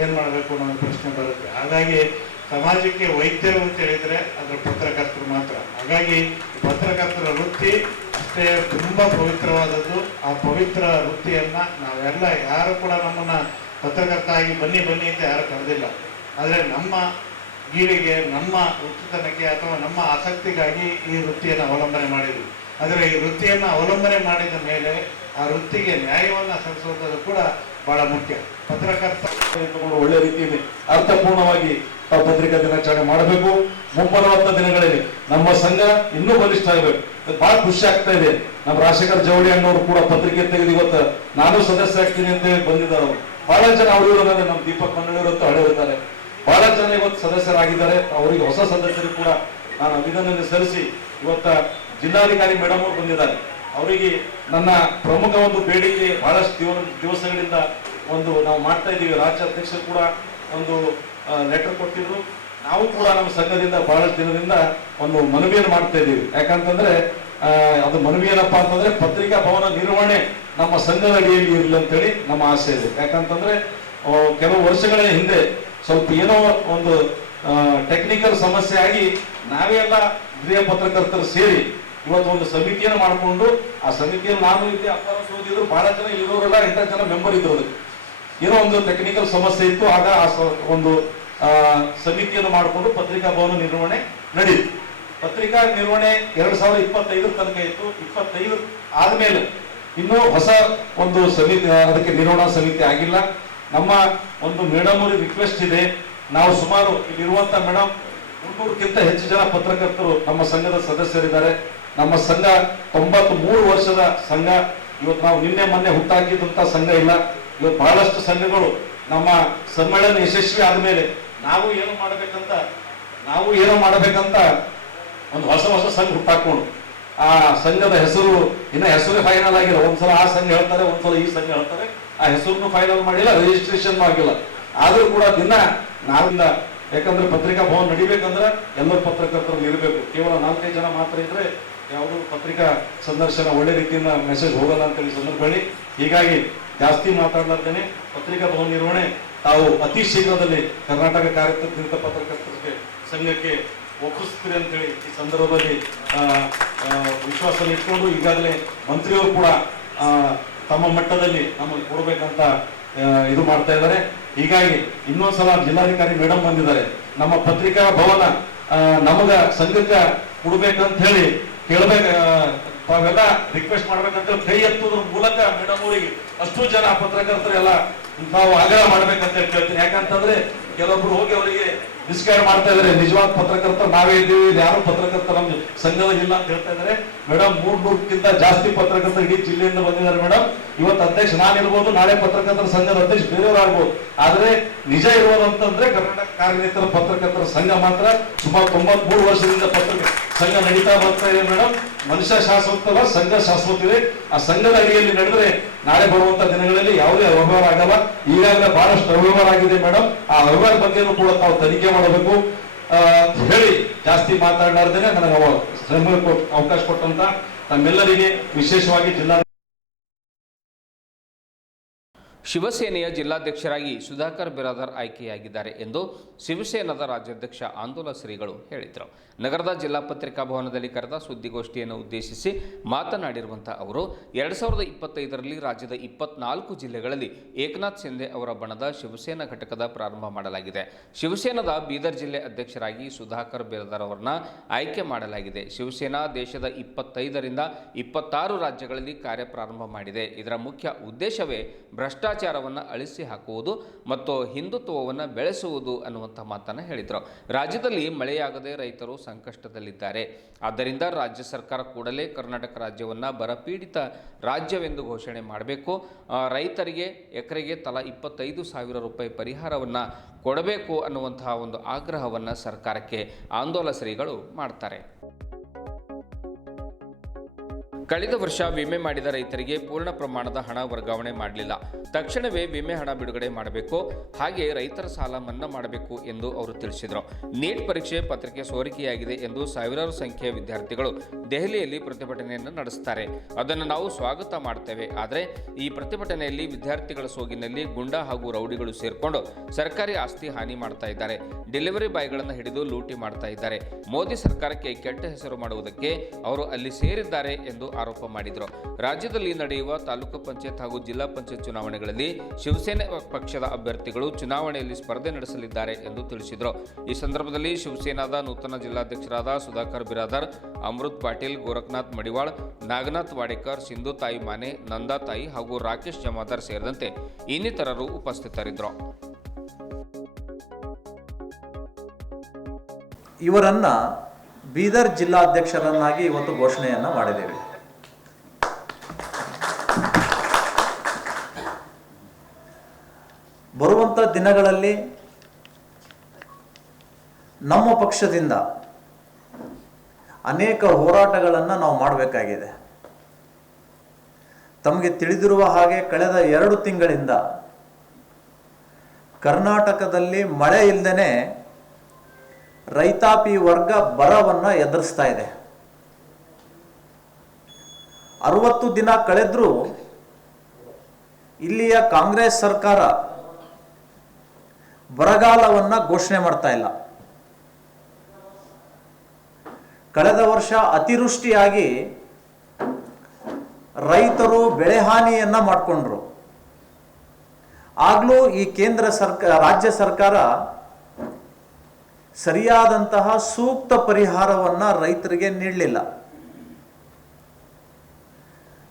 ಏನು ಮಾಡಬೇಕು ಅನ್ನೋ ಪ್ರಶ್ನೆ ಬರುತ್ತೆ. ಹಾಗಾಗಿ ಸಮಾಜಕ್ಕೆ ವೈದ್ಯರು ಅಂತ ಹೇಳಿದರೆ ಅದರ ಪತ್ರಕರ್ತರು ಮಾತ್ರ. ಹಾಗಾಗಿ ಪತ್ರಕರ್ತರ ವೃತ್ತಿ ಅಷ್ಟೇ ತುಂಬ ಪವಿತ್ರವಾದದ್ದು. ಆ ಪವಿತ್ರ ವೃತ್ತಿಯನ್ನು ನಾವೆಲ್ಲ ಯಾರು ಕೂಡ ನಮ್ಮನ್ನು ಪತ್ರಕರ್ತ ಆಗಿ ಬನ್ನಿ ಅಂತ ಯಾರು ಕರೆದಿಲ್ಲ. ಆದರೆ ನಮ್ಮ ಗೀಳಿಗೆ, ನಮ್ಮ ಹುಟ್ಟುತನಕ್ಕೆ ಅಥವಾ ನಮ್ಮ ಆಸಕ್ತಿಗಾಗಿ ಈ ವೃತ್ತಿಯನ್ನು ಅವಲಂಬನೆ ಮಾಡಿದ್ವಿ. ಆದರೆ ಈ ವೃತ್ತಿಯನ್ನು ಅವಲಂಬನೆ ಮಾಡಿದ ಮೇಲೆ ಆ ವೃತ್ತಿಗೆ ನ್ಯಾಯವನ್ನು ಸಲ್ಲಿಸುವುದು ಕೂಡ ಬಹಳ ಮುಖ್ಯ. ಪತ್ರಕರ್ತ ಒಳ್ಳೆ ರೀತಿಯಲ್ಲಿ ಅರ್ಥಪೂರ್ಣವಾಗಿ ಪತ್ರಿಕಾ ದಿನಾಚರಣೆ ಮಾಡಬೇಕು. ಮುಂಬರುವಂತ ದಿನಗಳಲ್ಲಿ ನಮ್ಮ ಸಂಘ ಇನ್ನೂ ಬಲಿಷ್ಠ ಆಗಬೇಕು. ಬಹಳ ಖುಷಿ ಆಗ್ತಾ ಇದೆ. ನಮ್ಮ ರಾಜಶೇಖರ್ ಜವಳಿ ಅನ್ನೋರು ಕೂಡ ಪತ್ರಿಕೆ ತೆಗೆದು ಇವತ್ತು ನಾನು ಸದಸ್ಯ ಆಗ್ತೀನಿ ಅಂತ ಹೇಳಿ ಬಂದಿದ್ದಾರೆ. ಅವರು ಬಹಳ ಜನ ಅವರಿರೋದ್ರೆ ನಮ್ಮ ದೀಪಕ್ ಮಂಡಳಿಯವರಂತೂ ಹಳೆಯರಿದ್ದಾರೆ. ಬಹಳ ಜನ ಇವತ್ತು ಸದಸ್ಯರಾಗಿದ್ದಾರೆ. ಅವರಿಗೆ ಹೊಸ ಸದಸ್ಯರು ಕೂಡ ನಾನು ಅಭಿನಂದನೆ ಸಲ್ಲಿಸಿ, ಇವತ್ತ ಜಿಲ್ಲಾಧಿಕಾರಿ ಮೇಡಮ್ ಅವರು ಬಂದಿದ್ದಾರೆ. ಅವರಿಗೆ ನನ್ನ ಪ್ರಮುಖ ಒಂದು ಬೇಡಿಕೆ, ಬಹಳಷ್ಟು ದಿವಸಗಳಿಂದ ಒಂದು ನಾವು ಮಾಡ್ತಾ ಇದ್ದೀವಿ. ರಾಜ್ಯ ಅಧ್ಯಕ್ಷರು ಕೂಡ ಒಂದು ಲೆಟರ್ ಕೊಟ್ಟಿದ್ರು. ನಾವು ಕೂಡ ನಮ್ಮ ಸಂಘದಿಂದ ಬಹಳಷ್ಟು ದಿನದಿಂದ ಒಂದು ಮನವಿಯನ್ನು ಮಾಡ್ತಾ ಇದ್ದೀವಿ. ಯಾಕಂತಂದ್ರೆ ಅದು ಮನವಿ ಏನಪ್ಪಾ ಅಂತಂದ್ರೆ ಪತ್ರಿಕಾ ಭವನ ನಿರ್ವಹಣೆ ನಮ್ಮ ಸಂಘದ ಅಡಿಯಲ್ಲಿ ಇರಲಿ ಅಂತೇಳಿ ನಮ್ಮ ಆಸೆ ಇದೆ. ಯಾಕಂತಂದ್ರೆ ಕೆಲವು ವರ್ಷಗಳ ಹಿಂದೆ ಸ್ವಲ್ಪ ಏನೋ ಒಂದು ಟೆಕ್ನಿಕಲ್ ಸಮಸ್ಯೆ ಆಗಿ ನಾವೇ ಎಲ್ಲ ಹಿರಿಯ ಪತ್ರಕರ್ತರು ಸೇರಿ ಇವತ್ತು ಒಂದು ಸಮಿತಿಯನ್ನು ಮಾಡಿಕೊಂಡು ಆ ಸಮಿತಿಯಲ್ಲಿ ನಾನು ಇದ್ದೆ, ಅಪ್ಪಾರ ಓದಿದ್ರು, ಬಹಳ ಜನ ಇರೋರೆಲ್ಲ 8 ಜನ ಮೆಂಬರ್ ಇದ್ರು. ಏನೋ ಒಂದು ಟೆಕ್ನಿಕಲ್ ಸಮಸ್ಯೆ ಇತ್ತು. ಆಗ ಆ ಒಂದು ಸಮಿತಿಯನ್ನು ಮಾಡಿಕೊಂಡು ಪತ್ರಿಕಾ ಭವನ ನಿರ್ವಹಣೆ ನಡೆಯಿತು. ಪತ್ರಿಕಾ ನಿರ್ವಹಣೆ 2025 ತನಕ ಇತ್ತು. 25 ಆದ್ಮೇಲೆ ಇನ್ನೂ ಹೊಸ ಒಂದು ಸಮಿತಿ, ಅದಕ್ಕೆ ನಿರ್ವಹಣಾ ಸಮಿತಿ ಆಗಿಲ್ಲ. ನಮ್ಮ ಒಂದು ಮೇಡಮ್ ಅವರಿಗೆ ರಿಕ್ವೆಸ್ಟ್ ಇದೆ. ನಾವು ಸುಮಾರು ಇಲ್ಲಿರುವಂತ ಮೇಡಮ್ 300ಕ್ಕಿಂತ ಹೆಚ್ಚು ಜನ ಪತ್ರಕರ್ತರು ನಮ್ಮ ಸಂಘದ ಸದಸ್ಯರಿದ್ದಾರೆ. ನಮ್ಮ ಸಂಘ 93 ವರ್ಷದ ಸಂಘ. ಇವತ್ತು ನಾವು ನಿನ್ನೆ ಮೊನ್ನೆ ಹುಟ್ಟಾಕಿದಂತ ಸಂಘ ಇಲ್ಲ. ಇವತ್ತು ಬಹಳಷ್ಟು ಸಂಘಗಳು ನಮ್ಮ ಸಮ್ಮೇಳನ ಯಶಸ್ವಿ ಆದ್ಮೇಲೆ ನಾವು ಏನು ಮಾಡಬೇಕಂತ ಒಂದು ಹೊಸ ಸಂಘ ಹುಟ್ಟಾಕೊಂಡು ಆ ಸಂಘದ ಹೆಸರು ಇನ್ನ ಹೆಸರು ಫೈನಲ್ ಆಗಿಲ್ಲ. ಒಂದ್ಸಲ ಆ ಸಂಘ ಹೇಳ್ತಾರೆ, ಒಂದ್ಸಲ ಈ ಸಂಘ ಹೇಳ್ತಾರೆ. ಆ ಹೆಸರನ್ನು ಫೈನಲ್ ಮಾಡಿಲ್ಲ, ರಿಜಿಸ್ಟ್ರೇಷನ್ ಆಗಿಲ್ಲ. ಆದ್ರೂ ಕೂಡ ದಿನ ನಾವಿಂದ, ಯಾಕಂದ್ರೆ ಪತ್ರಿಕಾ ಭವನ ನಡಿಬೇಕಂದ್ರೆ ಎಲ್ಲರೂ ಪತ್ರಕರ್ತರು ಇರಬೇಕು. ಕೇವಲ 4-5 ಜನ ಮಾತ್ರ ಇದ್ರೆ ಯಾವುದು ಪತ್ರಿಕಾ ಸಂದರ್ಶನ ಒಳ್ಳೆ ರೀತಿಯಿಂದ ಮೆಸೇಜ್ ಹೋಗಲ್ಲ ಅಂತೇಳಿ ಸಂದರ್ಭದಲ್ಲಿ, ಹೀಗಾಗಿ ಜಾಸ್ತಿ ಮಾತಾಡ್ಲಾರ್ದೇನೆ ಪತ್ರಿಕಾ ಭವನ ನಿರ್ವಹಣೆ ತಾವು ಅತಿ ಶೀಘ್ರದಲ್ಲಿ ಕರ್ನಾಟಕ ಕಾರ್ಯನಿರತ ಪತ್ರಕರ್ತರಿಗೆ ಸಂಘಕ್ಕೆ ಒಪ್ಪಿಸ್ತೀರಿ ಅಂತೇಳಿ ಈ ಸಂದರ್ಭದಲ್ಲಿ ವಿಶ್ವಾಸ ಇಟ್ಕೊಂಡು ಈಗಾಗಲೇ ಮಂತ್ರಿಯವರು ಕೂಡ ತಮ್ಮ ಮಟ್ಟದಲ್ಲಿ ನಮಗೆ ಕೊಡಬೇಕಂತ ಇದು ಮಾಡ್ತಾ ಇದ್ದಾರೆ. ಹೀಗಾಗಿ ಇನ್ನೊಂದ್ಸಲ ಜಿಲ್ಲಾಧಿಕಾರಿ ಮೇಡಮ್ ಬಂದಿದ್ದಾರೆ. ನಮ್ಮ ಪತ್ರಿಕಾ ಭವನ ನಮಗ ಸಂಘಕ್ಕೆ ಕೊಡ್ಬೇಕಂತ ಹೇಳಿ ತಾವೆಲ್ಲ ರಿಕ್ವೆಸ್ಟ್ ಮಾಡ್ಬೇಕಂತ ಕೈ ಎತ್ತುದ್ರ ಮೂಲಕ ಮೇಡಮ್ ಅವರಿಗೆ ಅಷ್ಟು ಜನ ಪತ್ರಕರ್ತರು ಎಲ್ಲ ನಾವು ಆಗ್ರಹ ಮಾಡ್ಬೇಕಂತ ಹೇಳ್ತೀನಿ. ಯಾಕಂತಂದ್ರೆ ಕೆಲವೊಬ್ರು ಹೋಗಿ ಅವರಿಗೆ ಡಿಸ್ಕೈಡ್ ಮಾಡ್ತಾ ಇದಾರೆ. ನಿಜವಾದ ಪತ್ರಕರ್ತರು ನಾವೇ ಇದ್ದೀವಿ, ಯಾರು ಪತ್ರಕರ್ತರು ನಮ್ಮ ಸಂಘದಲ್ಲಿ ಇಲ್ಲ ಅಂತ ಹೇಳ್ತಾ ಇದಾರೆ. ಮೇಡಮ್ 300ಕ್ಕಿಂತ ಜಾಸ್ತಿ ಪತ್ರಕರ್ತರು ಇಡೀ ಜಿಲ್ಲೆಯಿಂದ ಬಂದಿದ್ದಾರೆ. ಮೇಡಮ್ ಇವತ್ತು ಅಧ್ಯಕ್ಷ ನಾನಿರ್ಬೋದು, ನಾಳೆ ಪತ್ರಕರ್ತರ ಸಂಘದ ಅಧ್ಯಕ್ಷ ಬೇರೆಯವರು ಆಗ್ಬೋದು. ಆದ್ರೆ ನಿಜ ಇರೋದಂತಂದ್ರೆ ಕರ್ನಾಟಕ ಕಾರ್ಯನಿರತ ಪತ್ರಕರ್ತರ ಸಂಘ ಮಾತ್ರ ಸುಮಾರು 93 ವರ್ಷದಿಂದ ಸಂಘ ನಡೀತಾ ಬರ್ತಾ ಇದೆ. ಮೇಡಮ್ ಮನುಷ್ಯ ಶಾಶ್ವತಲ್ಲ, ಸಂಘ ಶಾಶ್ವತ ಇದೆ. ಆ ಸಂಘದ ಅಡಿಯಲ್ಲಿ ನಡೆದ್ರೆ ನಾಳೆ ಬರುವಂತ ದಿನಗಳಲ್ಲಿ ಯಾವುದೇ ಅವ್ಯವಹಾರ ಆಗಲ್ಲ. ಈಗಾಗಲೇ ಬಹಳಷ್ಟು ಅವ್ಯವಹಾರ ಆಗಿದೆ ಮೇಡಮ್. ಆ ಅವ್ಯವಹಾರ ಬಗ್ಗೆನೂ ಕೂಡ ತಾವು ತನಿಖೆ ಮಾಡಬೇಕು ಹೇಳಿ ಜಾಸ್ತಿ ಮಾತಾಡಲಾರ್ದೇನೆ ನನಗೆ ಅವಕಾಶ ಕೊಟ್ಟಂತ ತಮ್ಮೆಲ್ಲರಿಗೆ ವಿಶೇಷವಾಗಿ ಜಿಲ್ಲಾ ಶಿವಸೇನೆಯ ಜಿಲ್ಲಾಧ್ಯಕ್ಷರಾಗಿ ಸುಧಾಕರ್ ಬಿರಾದರ್ ಆಯ್ಕೆಯಾಗಿದ್ದಾರೆ ಎಂದು ಶಿವಸೇನಾದ ರಾಜ್ಯಾಧ್ಯಕ್ಷ ಆಂದೋಲ ಶ್ರೀಗಳು ಹೇಳಿದರು. ನಗರದ ಜಿಲ್ಲಾ ಪತ್ರಿಕಾ ಭವನದಲ್ಲಿ ಕರೆದ ಸುದ್ದಿಗೋಷ್ಠಿಯನ್ನು ಉದ್ದೇಶಿಸಿ ಮಾತನಾಡಿರುವಂಥ ಅವರು 2025ರಲ್ಲಿ ರಾಜ್ಯದ 24 ಜಿಲ್ಲೆಗಳಲ್ಲಿ ಏಕನಾಥ್ ಶಿಂದೆ ಅವರ ಬಣದ ಶಿವಸೇನಾ ಘಟಕದ ಪ್ರಾರಂಭ ಮಾಡಲಾಗಿದೆ. ಶಿವಸೇನಾದ ಬೀದರ್ ಜಿಲ್ಲೆ ಅಧ್ಯಕ್ಷರಾಗಿ ಸುಧಾಕರ್ ಬಿರಾದರ್ ಅವರನ್ನ ಆಯ್ಕೆ ಮಾಡಲಾಗಿದೆ. ಶಿವಸೇನಾ ದೇಶದ 25ರಿಂದ 26 ರಾಜ್ಯಗಳಲ್ಲಿ ಕಾರ್ಯ ಪ್ರಾರಂಭ ಮಾಡಿದೆ. ಇದರ ಮುಖ್ಯ ಉದ್ದೇಶವೇ ಭ್ರಷ್ಟಾಚಾರವನ್ನು ಅಳಿಸಿ ಹಾಕುವುದು ಮತ್ತು ಹಿಂದುತ್ವವನ್ನು ಬೆಳೆಸುವುದು ಅನ್ನುವಂಥ ಮಾತನ್ನು ಹೇಳಿದರು. ರಾಜ್ಯದಲ್ಲಿ ಮಳೆಯಾಗದೆ ರೈತರು ಸಂಕಷ್ಟದಲ್ಲಿದ್ದಾರೆ. ಆದ್ದರಿಂದ ರಾಜ್ಯ ಸರ್ಕಾರ ಕೂಡಲೇ ಕರ್ನಾಟಕ ರಾಜ್ಯವನ್ನು ಬರಪೀಡಿತ ರಾಜ್ಯವೆಂದು ಘೋಷಣೆ ಮಾಡಬೇಕು. ರೈತರಿಗೆ ಎಕರೆಗೆ ತಲಾ 25,000 ರೂಪಾಯಿ ಪರಿಹಾರವನ್ನು ಕೊಡಬೇಕು ಅನ್ನುವಂತಹ ಒಂದು ಆಗ್ರಹವನ್ನು ಸರ್ಕಾರಕ್ಕೆ ಆಂದೋಲ ಶ್ರೀಗಳು ಮಾಡ್ತಾರೆ. ಕಳೆದ ವರ್ಷ ವಿಮೆ ಮಾಡಿದ ರೈತರಿಗೆ ಪೂರ್ಣ ಪ್ರಮಾಣದ ಹಣ ವರ್ಗಾವಣೆ ಮಾಡಲಿಲ್ಲ. ತಕ್ಷಣವೇ ವಿಮೆ ಹಣ ಬಿಡುಗಡೆ ಮಾಡಬೇಕು. ಹಾಗೆ ರೈತರ ಸಾಲ ಮನ್ನಾ ಮಾಡಬೇಕು ಎಂದು ಅವರು ತಿಳಿಸಿದರು. ನೀಟ್ ಪರೀಕ್ಷೆ ಪತ್ರಿಕೆ ಸೋರಿಕೆಯಾಗಿದೆ ಎಂದು ಸಾವಿರಾರು ಸಂಖ್ಯೆಯ ವಿದ್ಯಾರ್ಥಿಗಳು ದೆಹಲಿಯಲ್ಲಿ ಪ್ರತಿಭಟನೆಯನ್ನು ನಡೆಸುತ್ತಾರೆ. ಅದನ್ನು ನಾವು ಸ್ವಾಗತ ಮಾಡ್ತೇವೆ. ಆದರೆ ಈ ಪ್ರತಿಭಟನೆಯಲ್ಲಿ ವಿದ್ಯಾರ್ಥಿಗಳ ಸೋಗಿನಲ್ಲಿ ಗುಂಡಾ ಹಾಗೂ ರೌಡಿಗಳು ಸೇರಿಕೊಂಡು ಸರ್ಕಾರಿ ಆಸ್ತಿ ಹಾನಿ ಮಾಡ್ತಾ ಇದ್ದಾರೆ. ಡೆಲಿವರಿ ಬಾಯ್ಗಳನ್ನು ಹಿಡಿದು ಲೂಟಿ ಮಾಡ್ತಾ ಇದ್ದಾರೆ. ಮೋದಿ ಸರ್ಕಾರಕ್ಕೆ ಕೆಟ್ಟ ಹೆಸರು ಮಾಡುವುದಕ್ಕೆ ಅವರು ಅಲ್ಲಿ ಸೇರಿದ್ದಾರೆ ಎಂದು ಆರೋಪ ಮಾಡಿದರು. ರಾಜ್ಯದಲ್ಲಿ ನಡೆಯುವ ತಾಲೂಕು ಪಂಚಾಯತ್ ಹಾಗೂ ಜಿಲ್ಲಾ ಪಂಚಾಯತ್ ಚುನಾವಣೆಗಳಲ್ಲಿ ಶಿವಸೇನೆ ಪಕ್ಷದ ಅಭ್ಯರ್ಥಿಗಳು ಚುನಾವಣೆಯಲ್ಲಿ ಸ್ಪರ್ಧೆ ನಡೆಸಲಿದ್ದಾರೆ ಎಂದು ತಿಳಿಸಿದರು. ಈ ಸಂದರ್ಭದಲ್ಲಿ ಶಿವಸೇನಾದ ನೂತನ ಜಿಲ್ಲಾಧ್ಯಕ್ಷರಾದ ಸುಧಾಕರ್ ಬಿರಾದರ್, ಅಮೃತ್ ಪಾಟೀಲ್, ಗೋರಖನಾಥ್ ಮಡಿವಾಳ್, ನಾಗನಾಥ್ ವಾಡೇಕರ್, ಸಿಂಧು ತಾಯಿ ಮಾನೆ, ನಂದಾ ತಾಯಿ ಹಾಗೂ ರಾಕೇಶ್ ಜಮಾದಾರ್ ಸೇರಿದಂತೆ ಇನ್ನಿತರರು ಉಪಸ್ಥಿತರಿದ್ದರು. ಇವರನ್ನ ಬೀದರ್ ಜಿಲ್ಲಾಧ್ಯಕ್ಷರನ್ನಾಗಿ ಇವತ್ತು ಘೋಷಣೆಯನ್ನ ಮಾಡಿದ್ದೇವೆ. ಬರುವಂತ ದಿನಗಳಲ್ಲಿ ನಮ್ಮ ಪಕ್ಷದಿಂದ ಅನೇಕ ಹೋರಾಟಗಳನ್ನು ನಾವು ಮಾಡಬೇಕಾಗಿದೆ. ತಮಗೆ ತಿಳಿದಿರುವ ಹಾಗೆ ಕಳೆದ 2 ತಿಂಗಳಿಂದ ಕರ್ನಾಟಕದಲ್ಲಿ ಮಳೆ ಇಲ್ಲದೇ ರೈತಾಪಿ ವರ್ಗ ಬರವನ್ನು ಎದುರಿಸ್ತಾ ಇದೆ. 60 ದಿನ ಕಳೆದ್ರೂ ಇಲ್ಲಿಯ ಕಾಂಗ್ರೆಸ್ ಸರ್ಕಾರ ಬರಗಾಲವನ್ನು ಘೋಷಣೆ ಮಾಡ್ತಾ ಇಲ್ಲ. ಕಳೆದ ವರ್ಷ ಅತಿವೃಷ್ಟಿಯಾಗಿ ರೈತರು ಬೆಳೆ ಹಾನಿಯನ್ನ ಮಾಡಿಕೊಂಡ್ರು. ಆಗ್ಲೂ ಈ ರಾಜ್ಯ ಸರ್ಕಾರ ಸರಿಯಾದಂತಹ ಸೂಕ್ತ ಪರಿಹಾರವನ್ನ ರೈತರಿಗೆ ನೀಡಲಿಲ್ಲ.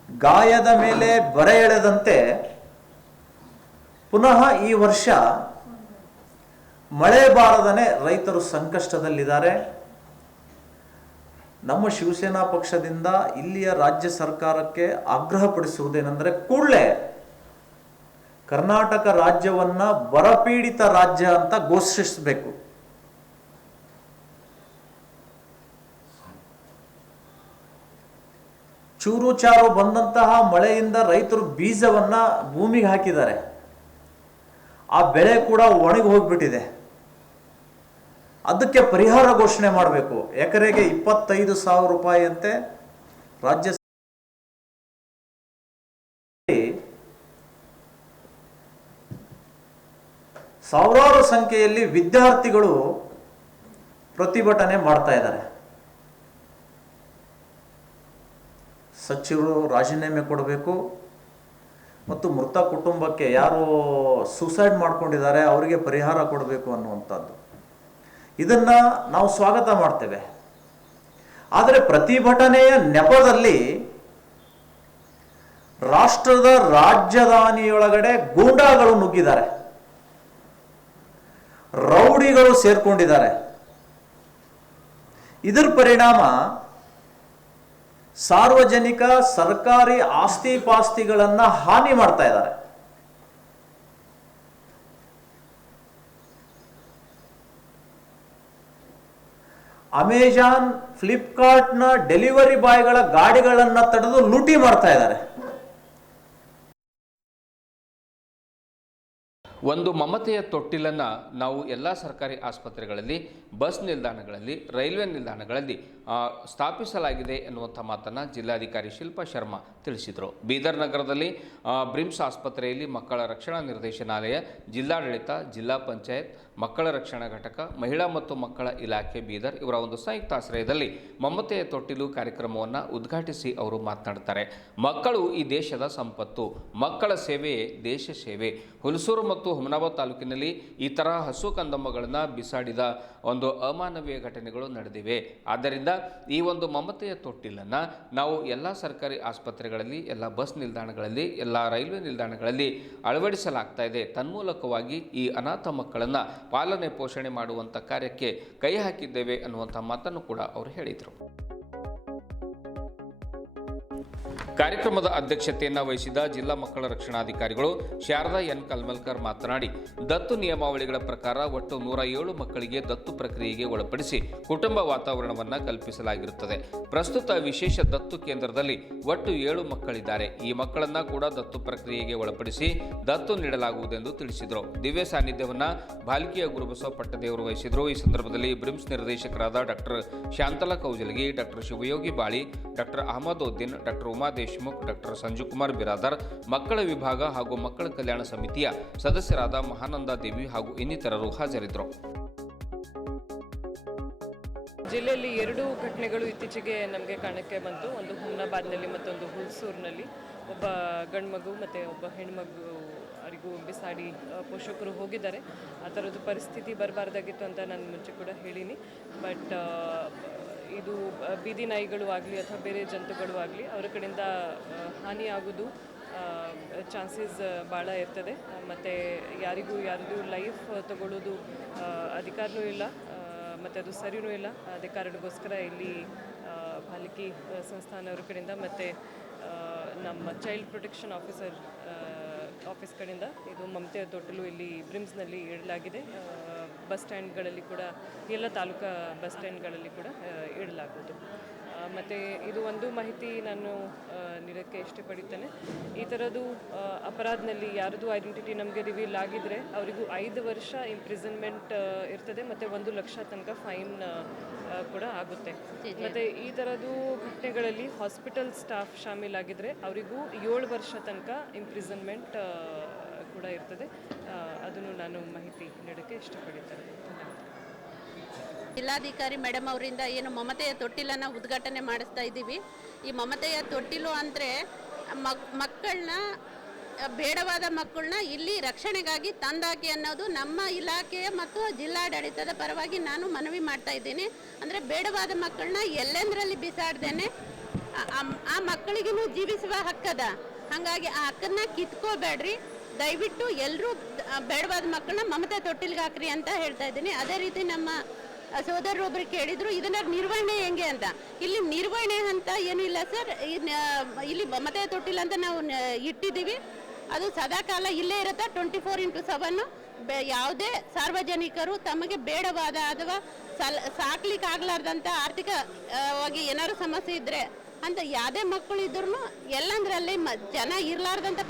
ಗಾಯದ ಮೇಲೆ ಬರೆ ಎಳೆದಂತೆ ಪುನಃ ಈ ವರ್ಷ ಮಳೆ ಬಾರದನೆ ರೈತರು ಸಂಕಷ್ಟದಲ್ಲಿದ್ದಾರೆ. ನಮ್ಮ ಶಿವಸೇನಾ ಪಕ್ಷದಿಂದ ಇಲ್ಲಿಯ ರಾಜ್ಯ ಸರ್ಕಾರಕ್ಕೆ ಆಗ್ರಹಪಡಿಸುವುದೇನೆಂದರೆ, ಕೂಡಲೇ ಕರ್ನಾಟಕ ರಾಜ್ಯವನ್ನ ಬರಪೀಡಿತ ರಾಜ್ಯ ಅಂತ ಘೋಷಿಸಬೇಕು. ಚೂರು ಚಾರು ಬಂದಂತಹ ಮಳೆಯಿಂದ ರೈತರು ಬೀಜವನ್ನ ಭೂಮಿಗೆ ಹಾಕಿದ್ದಾರೆ. ಆ ಬೆಳೆ ಕೂಡ ಒಣಗಿ ಹೋಗ್ಬಿಟ್ಟಿದೆ. ಅದಕ್ಕೆ ಪರಿಹಾರ ಘೋಷಣೆ ಮಾಡಬೇಕು. ಎಕರೆಗೆ 25,000 ರೂಪಾಯಿ ಅಂತೆ ರಾಜ್ಯ ಸಾವಿರಾರು ಸಂಖ್ಯೆಯಲ್ಲಿ ವಿದ್ಯಾರ್ಥಿಗಳು ಪ್ರತಿಭಟನೆ ಮಾಡ್ತಾ ಇದ್ದಾರೆ. ಸಚಿವರು ರಾಜೀನಾಮೆ ಕೊಡಬೇಕು ಮತ್ತು ಮೃತ ಕುಟುಂಬಕ್ಕೆ ಯಾರು ಸೂಸೈಡ್ ಮಾಡ್ಕೊಂಡಿದ್ದಾರೆ ಅವರಿಗೆ ಪರಿಹಾರ ಕೊಡಬೇಕು ಅನ್ನುವಂಥದ್ದು. ಇದನ್ನ ನಾವು ಸ್ವಾಗತ ಮಾಡ್ತೇವೆ. ಆದರೆ ಪ್ರತಿಭಟನೆಯ ನೆಪದಲ್ಲಿ ರಾಷ್ಟ್ರದ ರಾಜಧಾನಿಯೊಳಗಡೆ ಗೂಂಡಾಗಳು ನುಗ್ಗಿದ್ದಾರೆ, ರೌಡಿಗಳು ಸೇರ್ಕೊಂಡಿದ್ದಾರೆ. ಇದರ ಪರಿಣಾಮ ಸಾರ್ವಜನಿಕ ಸರ್ಕಾರಿ ಆಸ್ತಿ ಪಾಸ್ತಿಗಳನ್ನ ಹಾನಿ ಮಾಡ್ತಾ ಇದ್ದಾರೆ. ಅಮೆಜಾನ್, ಫ್ಲಿಪ್ಕಾರ್ಟ್ನ ಡೆಲಿವರಿ ಬಾಯ್ಗಳ ಗಾಡಿಗಳನ್ನ ತಡೆದು ಲೂಟಿ ಮಾಡ್ತಾ ಇದ್ದಾರೆ. ಒಂದು ಮಮತೆಯ ತೊಟ್ಟಿಲನ್ನು ನಾವು ಎಲ್ಲ ಸರ್ಕಾರಿ ಆಸ್ಪತ್ರೆಗಳಲ್ಲಿ, ಬಸ್ ನಿಲ್ದಾಣಗಳಲ್ಲಿ, ರೈಲ್ವೆ ನಿಲ್ದಾಣಗಳಲ್ಲಿ ಸ್ಥಾಪಿಸಲಾಗಿದೆ ಎನ್ನುವಂಥ ಮಾತನ್ನು ಜಿಲ್ಲಾಧಿಕಾರಿ ಶಿಲ್ಪಾ ಶರ್ಮಾ ತಿಳಿಸಿದರು. ಬೀದರ್ ನಗರದಲ್ಲಿ ಬ್ರಿಮ್ಸ್ ಆಸ್ಪತ್ರೆಯಲ್ಲಿ ಮಕ್ಕಳ ರಕ್ಷಣಾ ನಿರ್ದೇಶನಾಲಯ, ಜಿಲ್ಲಾಡಳಿತ, ಜಿಲ್ಲಾ ಪಂಚಾಯತ್, ಮಕ್ಕಳ ರಕ್ಷಣಾ ಘಟಕ, ಮಹಿಳಾ ಮತ್ತು ಮಕ್ಕಳ ಇಲಾಖೆ ಬೀದರ್ ಇವರ ಒಂದು ಸಂಯುಕ್ತಾಶ್ರಯದಲ್ಲಿ ಮಮತೆಯ ತೊಟ್ಟಿಲು ಕಾರ್ಯಕ್ರಮವನ್ನು ಉದ್ಘಾಟಿಸಿ ಅವರು ಮಾತನಾಡುತ್ತಾರೆ. ಮಕ್ಕಳು ಈ ದೇಶದ ಸಂಪತ್ತು, ಮಕ್ಕಳ ಸೇವೆಯೇ ದೇಶ ಸೇವೆ. ಹುಲಸೂರು ಮತ್ತು ಹುಮನಾಬಾದ್ ತಾಲೂಕಿನಲ್ಲಿ ಈ ತರಹ ಹಸು ಕಂದಮ್ಮಗಳನ್ನು ಬಿಸಾಡಿದ ಒಂದು ಅಮಾನವೀಯ ಘಟನೆಗಳು ನಡೆದಿವೆ. ಆದ್ದರಿಂದ ಈ ಒಂದು ಮಮತೆಯ ತೊಟ್ಟಿಲನ್ನು ನಾವು ಎಲ್ಲ ಸರ್ಕಾರಿ ಆಸ್ಪತ್ರೆಗಳಲ್ಲಿ, ಎಲ್ಲ ಬಸ್ ನಿಲ್ದಾಣಗಳಲ್ಲಿ, ಎಲ್ಲ ರೈಲ್ವೆ ನಿಲ್ದಾಣಗಳಲ್ಲಿ ಅಳವಡಿಸಲಾಗ್ತಾ ಇದೆ. ತನ್ಮೂಲಕವಾಗಿ ಈ ಅನಾಥ ಮಕ್ಕಳನ್ನು ಪಾಲನೆ ಪೋಷಣೆ ಮಾಡುವಂಥ ಕಾರ್ಯಕ್ಕೆ ಕೈ ಹಾಕಿದ್ದೇವೆ ಅನ್ನುವಂಥ ಮಾತನ್ನು ಕೂಡ ಅವರು ಹೇಳಿದರು. ಕಾರ್ಯಕ್ರಮದ ಅಧ್ಯಕ್ಷತೆಯನ್ನು ವಹಿಸಿದ ಜಿಲ್ಲಾ ಮಕ್ಕಳ ರಕ್ಷಣಾಧಿಕಾರಿಗಳು ಶಾರದಾ ಎನ್ ಕಲ್ಮಲ್ಕರ್ ಮಾತನಾಡಿ, ದತ್ತು ನಿಯಮಾವಳಿಗಳ ಪ್ರಕಾರ ಒಟ್ಟು 107 ಮಕ್ಕಳಿಗೆ ದತ್ತು ಪ್ರಕ್ರಿಯೆಗೆ ಒಳಪಡಿಸಿ ಕುಟುಂಬ ವಾತಾವರಣವನ್ನು ಕಲ್ಪಿಸಲಾಗಿರುತ್ತದೆ. ಪ್ರಸ್ತುತ ವಿಶೇಷ ದತ್ತು ಕೇಂದ್ರದಲ್ಲಿ ಒಟ್ಟು 7 ಮಕ್ಕಳಿದ್ದಾರೆ. ಈ ಮಕ್ಕಳನ್ನ ಕೂಡ ದತ್ತು ಪ್ರಕ್ರಿಯೆಗೆ ಒಳಪಡಿಸಿ ದತ್ತು ನೀಡಲಾಗುವುದೆಂದು ತಿಳಿಸಿದರು. ದಿವ್ಯ ಸಾನ್ನಿಧ್ಯವನ್ನು ಬಾಲ್ಕಿಯ ಗುರುಬಸವ ಪಟ್ಟದೇವರು ವಹಿಸಿದರು. ಈ ಸಂದರ್ಭದಲ್ಲಿ ಬ್ರಿಮ್ಸ್ ನಿರ್ದೇಶಕರಾದ doctor Shantala Kaujalagi, doctor Shivayogi Bali, doctor Ahmeduddin, doctor Uma Deshmukh, doctor Sanjukumar Biradar, ಮಕ್ಕಳ ವಿಭಾಗ ಹಾಗೂ ಮಕ್ಕಳ ಕಲ್ಯಾಣ ಸಮಿತಿಯ ಸದಸ್ಯರಾದ ಮಹಾನಂದ ದೇವಿ ಹಾಗೂ ಇನ್ನಿತರರು ಹಾಜರಿದ್ದರು. ಜಿಲ್ಲೆಯಲ್ಲಿ 2 ಘಟನೆಗಳು ಇತ್ತೀಚೆಗೆ ನಮಗೆ ಕಾಣಕ್ಕೆ ಬಂತು. ಒಂದು ಹುಮ್ನಾಬಾದ್ನಲ್ಲಿ ಮತ್ತೊಂದು ಹುಲ್ಸೂರಿನಲ್ಲಿ. ಒಬ್ಬ ಗಂಡು ಮಗು ಮತ್ತು ಒಬ್ಬ ಹೆಣ್ಮಗು ಅವರಿಗೂ ಬಿಸಾಡಿ ಪೋಷಕರು ಹೋಗಿದ್ದಾರೆ. ಆ ಥರದ್ದು ಪರಿಸ್ಥಿತಿ ಬರಬಾರ್ದಾಗಿತ್ತು ಅಂತ ನಾನು ಮುಂಚೆ ಕೂಡ ಹೇಳೀನಿ. ಬಟ್ ಇದು ಬೀದಿ ನಾಯಿಗಳು ಆಗಲಿ ಅಥವಾ ಬೇರೆ ಜಂತುಗಳು ಆಗಲಿ ಅವರ ಕಡೆಯಿಂದ ಹಾನಿಯಾಗೋದು ಚಾನ್ಸಸ್ ಭಾಳ ಇರ್ತದೆ. ಮತ್ತು ಯಾರ್ದು ಲೈಫ್ ತಗೊಳ್ಳೋದು ಅಧಿಕಾರನೂ ಇಲ್ಲ ಮತ್ತು ಅದು ಸರಿಯೂ ಇಲ್ಲ. ಅದೇ ಕಾರಣಕ್ಕೋಸ್ಕರ ಇಲ್ಲಿ ಪಾಲಿಕೆ ಸಂಸ್ಥಾನವ್ರ ಕಡೆಯಿಂದ ಮತ್ತು ನಮ್ಮ ಚೈಲ್ಡ್ ಪ್ರೊಟೆಕ್ಷನ್ ಆಫೀಸ್ ಕಡೆಯಿಂದ ಇದು ಮಮತೆಯ ತೊಟ್ಟಿಲು ಇಲ್ಲಿ ಬ್ರಿಮ್ಸ್ನಲ್ಲಿ ಇಡಲಾಗಿದೆ. ಬಸ್ ಸ್ಟ್ಯಾಂಡ್ಗಳಲ್ಲಿ ಕೂಡ, ಎಲ್ಲ ತಾಲೂಕಾ ಬಸ್ ಸ್ಟ್ಯಾಂಡ್ಗಳಲ್ಲಿ ಕೂಡ ಇಡಲಾಗುವುದು. ಮತ್ತು ಇದು ಒಂದು ಮಾಹಿತಿ ನಾನು ನೀಡೋಕ್ಕೆ ಇಷ್ಟಪಡುತ್ತೇನೆ. ಈ ಥರದ್ದು ಅಪರಾಧದಲ್ಲಿ ಯಾರದು ಐಡೆಂಟಿಟಿ ನಮಗೆ ರಿವೀಲ್ ಆಗಿದ್ದರೆ ಅವರಿಗೂ 5 ವರ್ಷ ಇಂಪ್ರಿಸನ್ಮೆಂಟ್ ಇರ್ತದೆ ಮತ್ತು 1 ಲಕ್ಷ ತನಕ ಫೈನ್ ಕೂಡ ಆಗುತ್ತೆ. ಮತ್ತು ಈ ಥರದ್ದು ಘಟನೆಗಳಲ್ಲಿ ಹಾಸ್ಪಿಟಲ್ ಸ್ಟಾಫ್ ಶಾಮೀಲಾಗಿದ್ದರೆ ಅವರಿಗೂ 7 ವರ್ಷ ತನಕ ಇಂಪ್ರಿಸನ್ಮೆಂಟ್ ಕೂಡ ಇರ್ತದೆ. ಅದನ್ನು ನಾನು ಮಾಹಿತಿ ನೀಡೋಕ್ಕೆ ಇಷ್ಟಪಡುತ್ತೇನೆ. ಜಿಲ್ಲಾಧಿಕಾರಿ ಮೇಡಮ್ ಅವರಿಂದ ಏನು ಮಮತೆಯ ತೊಟ್ಟಿಲನ್ನು ಉದ್ಘಾಟನೆ ಮಾಡಿಸ್ತಾ ಇದ್ದೀವಿ. ಈ ಮಮತೆಯ ತೊಟ್ಟಿಲು ಅಂದರೆ ಮಕ್ಕಳನ್ನ, ಬೇಡವಾದ ಮಕ್ಕಳನ್ನ ಇಲ್ಲಿ ರಕ್ಷಣೆಗಾಗಿ ತಂದಾಕಿ ಅನ್ನೋದು ನಮ್ಮ ಇಲಾಖೆಯ ಮತ್ತು ಜಿಲ್ಲಾಡಳಿತದ ಪರವಾಗಿ ನಾನು ಮನವಿ ಮಾಡ್ತಾ ಇದ್ದೀನಿ. ಅಂದರೆ ಬೇಡವಾದ ಮಕ್ಕಳನ್ನ ಎಲ್ಲೆಂದರಲ್ಲಿ ಬಿಸಾಡ್ದೇನೆ ಆ ಮಕ್ಕಳಿಗೂ ಜೀವಿಸುವ ಹಕ್ಕದ. ಹಾಗಾಗಿ ಆ ಹಕ್ಕನ್ನು ಕಿತ್ಕೋಬೇಡ್ರಿ, ದಯವಿಟ್ಟು ಎಲ್ಲರೂ ಬೇಡವಾದ ಮಕ್ಕಳನ್ನ ಮಮತೆ ತೊಟ್ಟಿಲ್ಗೆ ಹಾಕ್ರಿ ಅಂತ ಹೇಳ್ತಾ ಇದ್ದೀನಿ. ಅದೇ ರೀತಿ ನಮ್ಮ ಸೋದರರೊಬ್ಬರು ಕೇಳಿದ್ರು ಇದನ್ನ ನಿರ್ವಹಣೆ ಹೆಂಗೆ ಅಂತ. ಇಲ್ಲಿ ನಿರ್ವಹಣೆ ಅಂತ ಏನಿಲ್ಲ ಸರ್, ಇಲ್ಲಿ ಮಮತೆ ತೊಟ್ಟಿಲ್ಲ ಅಂತ ನಾವು ಇಟ್ಟಿದ್ದೀವಿ. ಅದು ಸದಾಕಾಲ ಇಲ್ಲೇ ಇರುತ್ತೆ, 24x7. ಯಾವುದೇ ಸಾರ್ವಜನಿಕರು ತಮಗೆ ಬೇಡವಾದ ಅಥವಾ ಸಾಕ್ಲಿಕ್ಕೆ ಆಗ್ಲಾರ್ದಂಥ ಆರ್ಥಿಕವಾಗಿ ಏನಾದ್ರು ಸಮಸ್ಯೆ ಇದ್ದರೆ ಅಂತ ಯಾವುದೇ ಮಕ್ಕಳು ಇದ್ರೂ ಎಲ್ಲಂದ್ರಲ್ಲಿ ಜನ ಇರಲಾರ್ದಂಥ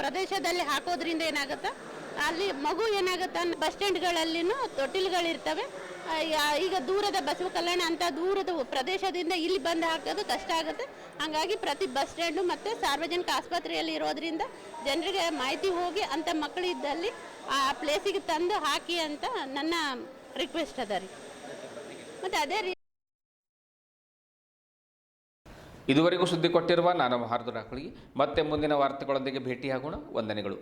ಪ್ರದೇಶದಲ್ಲಿ ಹಾಕೋದ್ರಿಂದ ಏನಾಗುತ್ತೆ, ಅಲ್ಲಿ ಮಗು ಏನಾಗುತ್ತೆ, ಬಸ್ ಸ್ಟ್ಯಾಂಡ್ಗಳಲ್ಲಿನೂ ತೊಟ್ಟಿಲುಗಳಿರ್ತವೆ. ಈಗ ದೂರದ ಬಸವ ಕಲ್ಯಾಣ ಅಂತ ದೂರದ ಪ್ರದೇಶದಿಂದ ಇಲ್ಲಿ ಬಂದು ಹಾಕೋದು ಕಷ್ಟ ಆಗುತ್ತೆ. ಹಾಗಾಗಿ ಪ್ರತಿ ಬಸ್ ಸ್ಟ್ಯಾಂಡು ಮತ್ತು ಸಾರ್ವಜನಿಕ ಆಸ್ಪತ್ರೆಯಲ್ಲಿ ಇರೋದ್ರಿಂದ ಜನರಿಗೆ ಮಾಹಿತಿ ಹೋಗಿ ಅಂಥ ಮಕ್ಕಳು ಇದ್ದಲ್ಲಿ ಆ ಪ್ಲೇಸಿಗೆ ತಂದು ಹಾಕಿ ಅಂತ ನನ್ನ ರಿಕ್ವೆಸ್ಟ್ ಅದ ರೀ. ಮತ್ತು ಅದೇ ರೀತಿ ಇದುವರೆಗೂ ಸುದ್ದಿ ಕೊಟ್ಟಿರುವ ನಾನು ಹಾರ್ದು ರಾಕಳಿ. ಮತ್ತೆ ಮುಂದಿನ ವಾರ್ತೆಗಳೊಂದಿಗೆ ಭೇಟಿಯಾಗೋಣ. ವಂದನೆಗಳು.